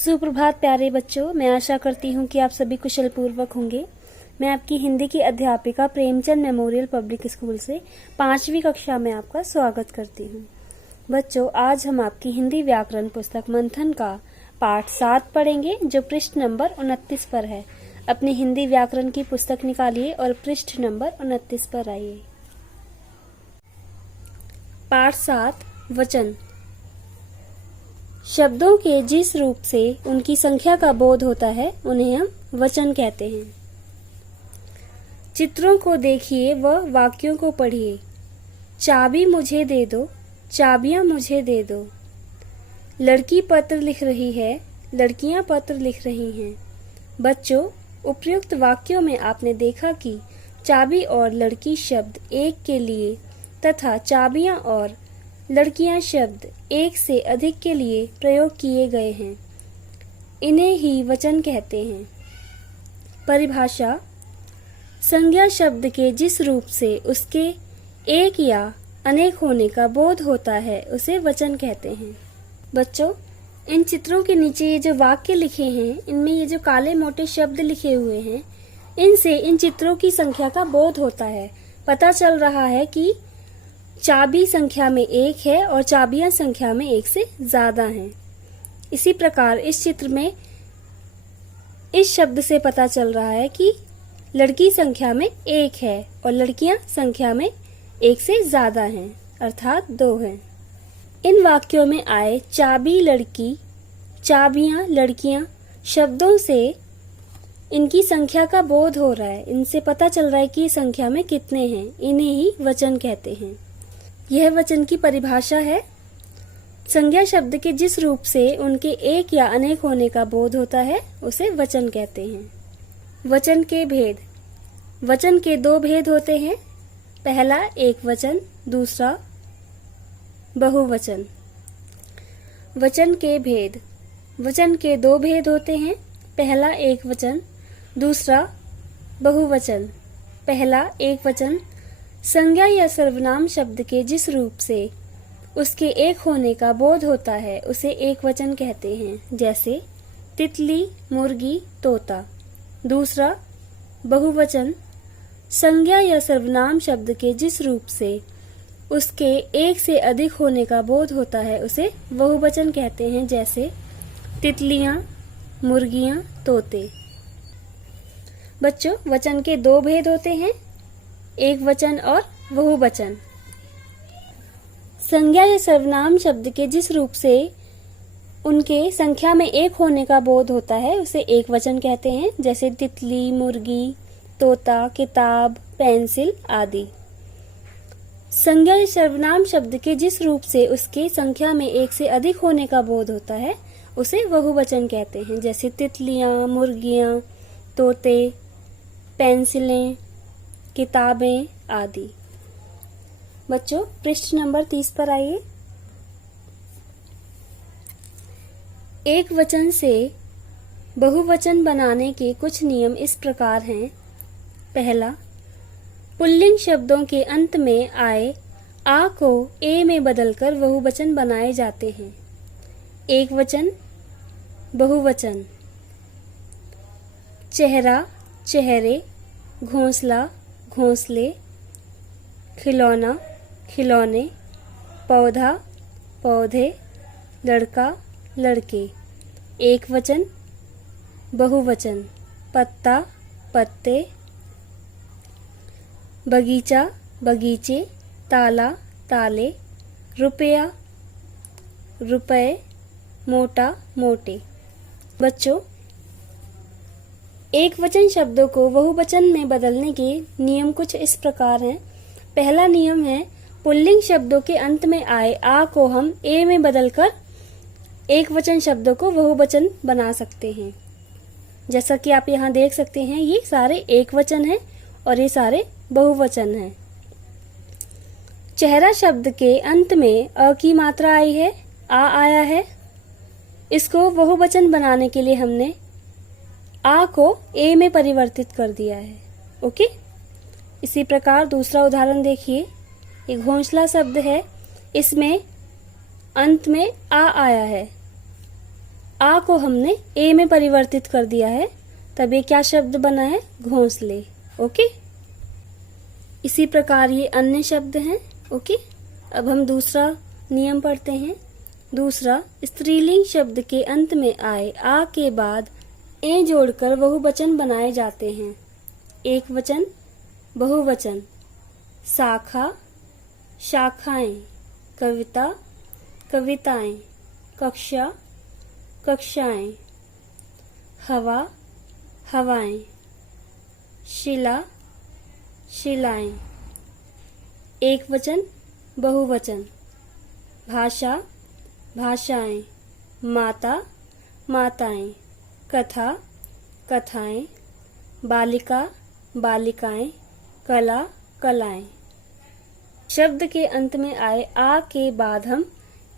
सुप्रभात प्यारे बच्चों, मैं आशा करती हूँ कि आप सभी कुशल पूर्वक होंगे। मैं आपकी हिंदी की अध्यापिका प्रेमचंद मेमोरियल पब्लिक स्कूल से 5वीं कक्षा में आपका स्वागत करती हूँ। बच्चों, आज हम आपकी हिंदी व्याकरण पुस्तक मंथन का पाठ 7 पढ़ेंगे, जो पृष्ठ नंबर 29 पर है। अपनी हिंदी व्याकरण की पुस्तक निकालिए और पृष्ठ नंबर 29 पर आइए। पाठ 7 वचन। शब्दों के जिस रूप से उनकी संख्या का बोध होता है उन्हें हम वचन कहते हैं। चित्रों को देखिए व वाक्यों को पढ़िए। चाबी मुझे दे दो, चाबियां मुझे दे दो। लड़की पत्र लिख रही है, लड़कियां पत्र लिख रही हैं। बच्चों, उपयुक्त वाक्यों में आपने देखा कि चाबी और लड़की शब्द एक के लिए तथा चाबियां और लड़कियां शब्द एक से अधिक के लिए प्रयोग किए गए हैं। इन्हें ही वचन कहते हैं। परिभाषा। संज्ञा शब्द के जिस रूप से उसके एक या अनेक होने का बोध होता है उसे वचन कहते हैं। बच्चों, इन चित्रों के नीचे ये जो वाक्य लिखे हैं, इनमें ये जो काले मोटे शब्द लिखे हुए हैं, इनसे इन चित्रों की संख्या का बोध होता है। पता चल रहा है कि चाबी संख्या में एक है और चाबियां संख्या में एक से ज्यादा हैं। इसी प्रकार इस चित्र में इस शब्द से पता चल रहा है कि लड़की संख्या में एक है और लड़कियां संख्या में एक से ज्यादा हैं, अर्थात 2 हैं। इन वाक्यों में आए चाबी लड़की, चाबियां लड़कियां शब्दों से इनकी संख्या का बोध हो रहा है। इनसे पता चल रहा है कि संख्या में कितने हैं। इन्हें ही वचन कहते हैं। यह वचन की परिभाषा है। संज्ञा शब्द के जिस रूप से उनके एक या अनेक होने का बोध होता है उसे वचन कहते हैं। वचन के भेद। वचन के 2 भेद होते हैं। पहला एक वचन, दूसरा बहुवचन। वचन के भेद। वचन के 2 भेद होते हैं। पहला एक वचन, दूसरा बहुवचन। पहला एक वचन। संज्ञा या सर्वनाम शब्द के जिस रूप से उसके एक होने का बोध होता है उसे एक वचन कहते हैं, जैसे तितली, मुर्गी, तोता। दूसरा बहुवचन। संज्ञा या सर्वनाम शब्द के जिस रूप से उसके एक से अधिक होने का बोध होता है उसे बहुवचन कहते हैं, जैसे तितलियां, मुर्गियां, तोते। बच्चों, वचन के 2 भेद होते हैं, एक वचन और बहुवचन। संज्ञा या सर्वनाम शब्द के जिस रूप से उनके संख्या में एक होने का बोध होता है उसे एक वचन कहते हैं, जैसे तितली, मुर्गी, तोता, किताब, पेंसिल आदि। संज्ञा या सर्वनाम शब्द के जिस रूप से उसके संख्या में एक से अधिक होने का बोध होता है उसे बहुवचन कहते हैं, जैसे तितलियां, मुर्गियां, तोते, पेंसिलें, किताबें आदि। बच्चों, पृष्ठ नंबर 30 पर आइए। एक वचन से बहुवचन बनाने के कुछ नियम इस प्रकार हैं। पहला, पुल्लिंग शब्दों के अंत में आए आ को ए में बदलकर बहुवचन बनाए जाते हैं। एक वचन, बहुवचन। चेहरा, चेहरे, घोंसला, घोंसले, खिलौना, खिलौने, पौधा, पौधे, लड़का, लड़के। एक वचन, बहुवचन। पत्ता, पत्ते, बगीचा, बगीचे, ताला, ताले, रुपया, रुपए, मोटा, मोटे। बच्चों, एक वचन शब्दों को बहुवचन में बदलने के नियम कुछ इस प्रकार हैं। पहला नियम है, पुल्लिंग शब्दों के अंत में आए आ को हम ए में बदलकर एक वचन शब्दों को बहुवचन बना सकते हैं। जैसा कि आप यहाँ देख सकते हैं, ये सारे एक वचन हैं और ये सारे बहुवचन हैं। चेहरा शब्द के अंत में अ की मात्रा आई है, आ आया है। इसको बहुवचन बनाने के लिए हमने आ को ए में परिवर्तित कर दिया है। ओके। इसी प्रकार दूसरा उदाहरण देखिए। ये घोंसला शब्द है, इसमें अंत में आ आया है। आ को हमने ए में परिवर्तित कर दिया है, तब ये क्या शब्द बना है? घोंसले। ओके, इसी प्रकार ये अन्य शब्द हैं। ओके, अब हम दूसरा नियम पढ़ते हैं। दूसरा, स्त्रीलिंग शब्द के अंत में आए आ के बाद ए जोड़कर बहुवचन बनाए जाते हैं। एक वचन, बहुवचन। शाखा, शाखाएं। कविता, कविताएं। कक्षा, कक्षाएं। हवा, हवाएं। शिला, शिलाएं। एक वचन, बहुवचन। भाषा, भाषाएं। माता, माताएं। कथा, कथाएं। बालिका, बालिकाएं। कला, कलाएं। शब्द के अंत में आए आ के बाद हम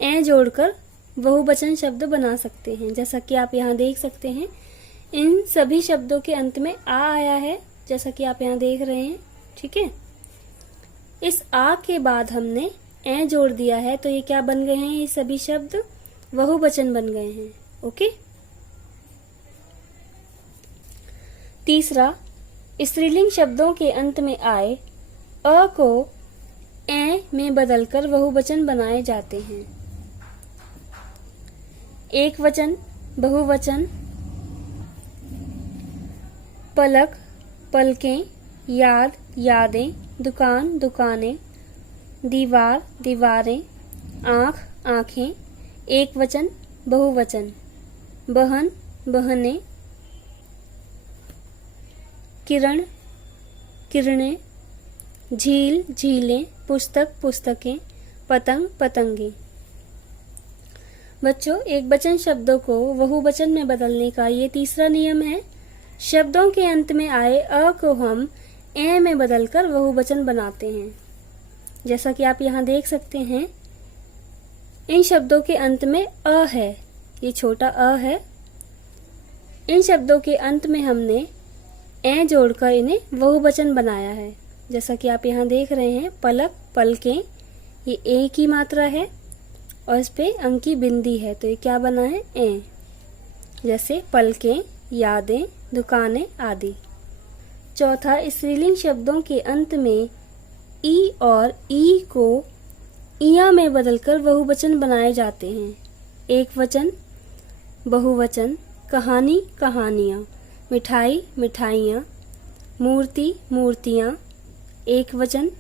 ए जोड़कर बहुवचन शब्द बना सकते हैं। जैसा कि आप यहाँ देख सकते हैं, इन सभी शब्दों के अंत में आ आया है, जैसा कि आप यहाँ देख रहे हैं। ठीक है, इस आ के बाद हमने ए जोड़ दिया है, तो ये क्या बन गए हैं? ये सभी शब्द बहुवचन बन गए हैं। ओके, तीसरा, स्त्रीलिंग शब्दों के अंत में आए अ को ए में बदलकर बहुवचन बनाए जाते हैं। एक वचन, बहुवचन। पलक, पलकें। याद, यादें। दुकान, दुकानें। दीवार, दीवारें। आँख, आँखें। एक वचन, बहुवचन। बहन, बहनें। किरण, किरणें। झील, झीलें। पुस्तक, पुस्तकें। पतंग, पतंगे। बच्चों, एक वचन शब्दों को बहुवचन में बदलने का ये तीसरा नियम है। शब्दों के अंत में आए अ को हम ए में बदलकर बहुवचन बनाते हैं। जैसा कि आप यहाँ देख सकते हैं, इन शब्दों के अंत में अ है, ये छोटा अ है। इन शब्दों के अंत में हमने ए जोड़कर इन्हें बहुवचन बनाया है। जैसा कि आप यहाँ देख रहे हैं, पलक, पलकें, ये ए की मात्रा है और इस पे अंक की बिंदी है, तो ये क्या बना है? ए। जैसे पलकें, यादें, दुकानें आदि। चौथा, स्त्रीलिंग शब्दों के अंत में ई और ई को इया में बदलकर बहुवचन बनाए जाते हैं। एक वचन, बहुवचन। कहानी, कहानियाँ। मिठाई, मिठाइयाँ। मूर्ति, मूर्तियाँ। एक वचन,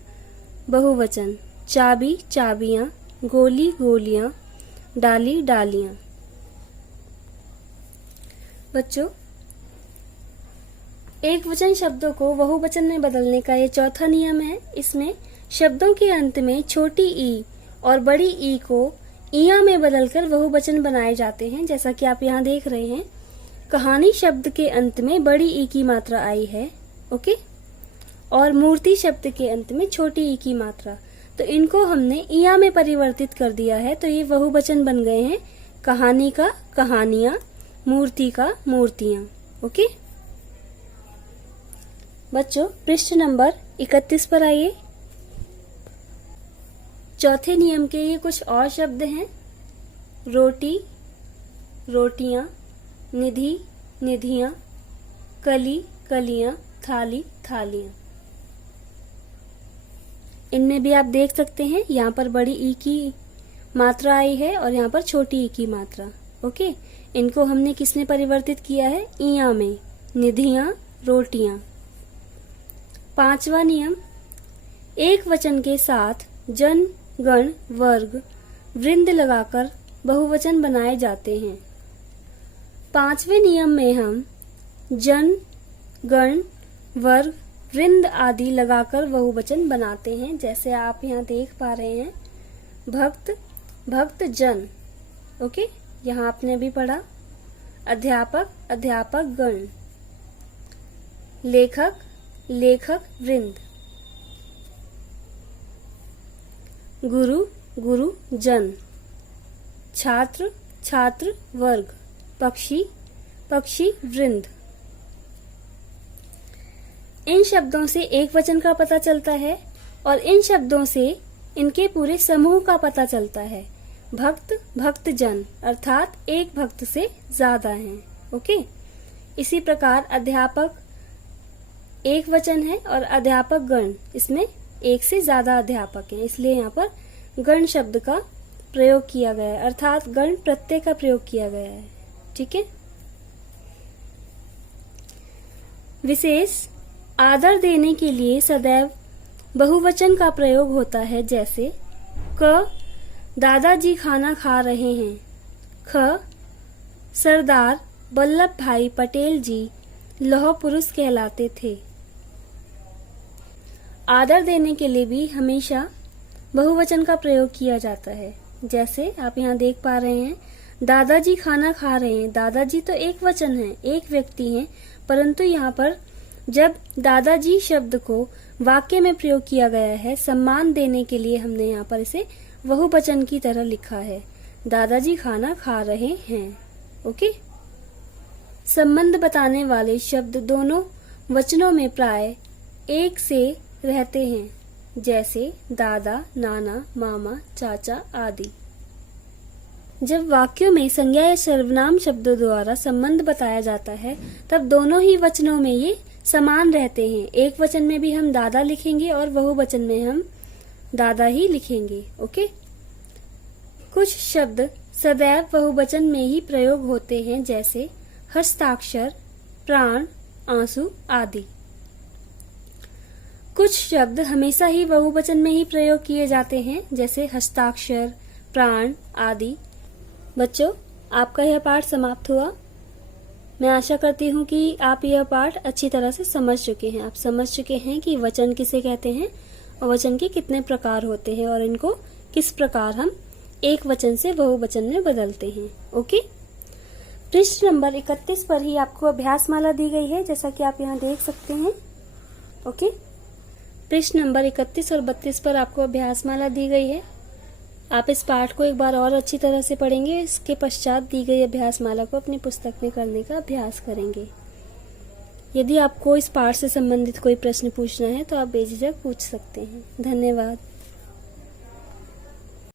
बहुवचन। चाबी, चाबियाँ। गोली, गोलियाँ। डाली, डालियाँ। बच्चों, एक वचन शब्दों को बहुवचन में बदलने का ये चौथा नियम है। इसमें शब्दों के अंत में छोटी ई और बड़ी ई को इया में बदलकर बहुवचन बनाए जाते हैं। जैसा कि आप यहाँ देख रहे हैं, कहानी शब्द के अंत में बड़ी ई की मात्रा आई है। ओके, और मूर्ति शब्द के अंत में छोटी ई की मात्रा, तो इनको हमने इया में परिवर्तित कर दिया है, तो ये बहुवचन बन गए हैं। कहानी का कहानियां, मूर्ति का मूर्तियां। ओके बच्चों, पृष्ठ नंबर 31 पर आइए। चौथे नियम के ये कुछ और शब्द हैं। रोटी, रोटियां। निधि, निधियां। कली, कलियां। थाली, थालियां। इनमें भी आप देख सकते हैं, यहाँ पर बड़ी ई की मात्रा आई है और यहाँ पर छोटी ई की मात्रा। ओके, इनको हमने किस में परिवर्तित किया है? इया में। निधियां, रोटियां। पांचवा नियम, एक वचन के साथ जन, गण, वर्ग, वृंद लगाकर बहुवचन बनाए जाते हैं। पांचवें नियम में हम जन, गण, वर्ग, वृंद आदि लगाकर बहुवचन बनाते हैं। जैसे आप यहाँ देख पा रहे हैं, भक्त, भक्त जन। ओके, यहाँ आपने भी पढ़ा। अध्यापक, अध्यापक गण। लेखक, लेखक वृंद। गुरु, गुरु जन। छात्र, छात्र वर्ग। पक्षी, पक्षी वृंद। इन शब्दों से एक वचन का पता चलता है और इन शब्दों से इनके पूरे समूह का पता चलता है। भक्त भक्तजन अर्थात एक भक्त से ज्यादा हैं। ओके, इसी प्रकार अध्यापक एक वचन है और अध्यापक गण, इसमें एक से ज्यादा अध्यापक हैं, इसलिए यहाँ पर गण शब्द का प्रयोग किया गया है, अर्थात गण प्रत्यय का प्रयोग किया गया है। ठीक है। विशेष आदर देने के लिए सदैव बहुवचन का प्रयोग होता है, जैसे क दादाजी खाना खा रहे हैं, ख सरदार वल्लभ भाई पटेल जी लौह पुरुष कहलाते थे। आदर देने के लिए भी हमेशा बहुवचन का प्रयोग किया जाता है, जैसे आप यहाँ देख पा रहे हैं दादाजी खाना खा रहे हैं। दादाजी तो एक वचन है, एक व्यक्ति है, परंतु यहाँ पर जब दादाजी शब्द को वाक्य में प्रयोग किया गया है सम्मान देने के लिए, हमने यहाँ पर इसे बहुवचन की तरह लिखा है, दादाजी खाना खा रहे हैं। ओके। संबंध बताने वाले शब्द दोनों वचनों में प्राय एक से रहते हैं, जैसे दादा, नाना, मामा, चाचा आदि। जब वाक्यों में संज्ञा या सर्वनाम शब्दों द्वारा संबंध बताया जाता है तब दोनों ही वचनों में ये समान रहते हैं। एक वचन में भी हम दादा लिखेंगे और बहुवचन में हम दादा ही लिखेंगे। ओके। कुछ शब्द सदैव बहुवचन में ही प्रयोग होते हैं, जैसे हस्ताक्षर, प्राण, आंसू आदि। कुछ शब्द हमेशा ही बहुवचन में ही प्रयोग किए जाते हैं, जैसे हस्ताक्षर, प्राण आदि। बच्चों, आपका यह पाठ समाप्त हुआ। मैं आशा करती हूँ कि आप यह पाठ अच्छी तरह से समझ चुके हैं। आप समझ चुके हैं कि वचन किसे कहते हैं और वचन के कितने प्रकार होते हैं और इनको किस प्रकार हम एक वचन से बहुवचन में बदलते हैं। ओके। पृष्ठ नंबर 31 पर ही आपको अभ्यासमाला दी गई है, जैसा कि आप यहाँ देख सकते हैं। ओके। पृष्ठ नंबर 31 और 32 पर आपको अभ्यासमाला दी गई है। आप इस पाठ को एक बार और अच्छी तरह से पढ़ेंगे। इसके पश्चात दी गई अभ्यासमाला को अपनी पुस्तक में करने का अभ्यास करेंगे। यदि आपको इस पाठ से संबंधित कोई प्रश्न पूछना है तो आप बेझिझक पूछ सकते हैं। धन्यवाद।